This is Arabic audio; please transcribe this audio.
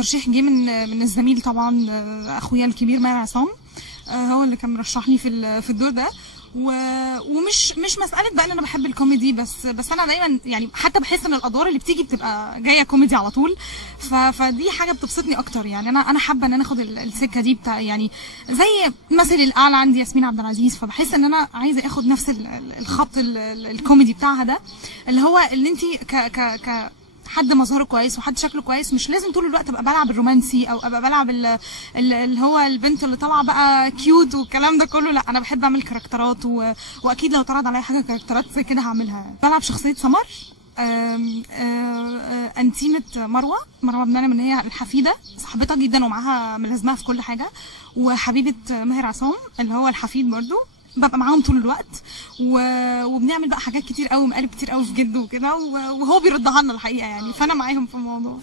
الترشيح جه من الزميل طبعا، اخويا الكبير ماهر عصام، هو اللي كان مرشحني في الدور ده. ومش مساله بقى ان انا بحب الكوميدي بس انا دايما يعني حتى بحس ان الادوار اللي بتيجي بتبقى جايه كوميدي على طول، فدي حاجه بتبسطني اكتر. يعني انا حابه ان انا اخد السكه دي بتاع يعني زي مثلي الاعلى عندي ياسمين عبد العزيز، فبحس ان انا عايزه اخد نفس الخط الكوميدي بتاعها ده، اللي هو اللي انت ك حد مظهره كويس وحد شكله كويس، مش لازم طول الوقت ابقى بلعب الرومانسي او ابقى بلعب اللي هو البنت اللي طالعه بقى كيوت والكلام ده كله. لا، انا بحب اعمل كاركترات واكيد لو اتعرض عليا حاجه كاركترات زي كده هعملها. بلعب شخصيه سمر، انتيمه مروه بن غانم، اللي هي الحفيده صاحبتها جدا ومعاها ملازمها في كل حاجه، وحبيبه ماهر عصام اللي هو الحفيد برضو، ببقى معاهم طول الوقت وبنعمل بقى حاجات كتير قوي، مقالب كتير قوي في جد وكده، وهو بيردها لنا الحقيقه يعني، فانا معاهم في الموضوع.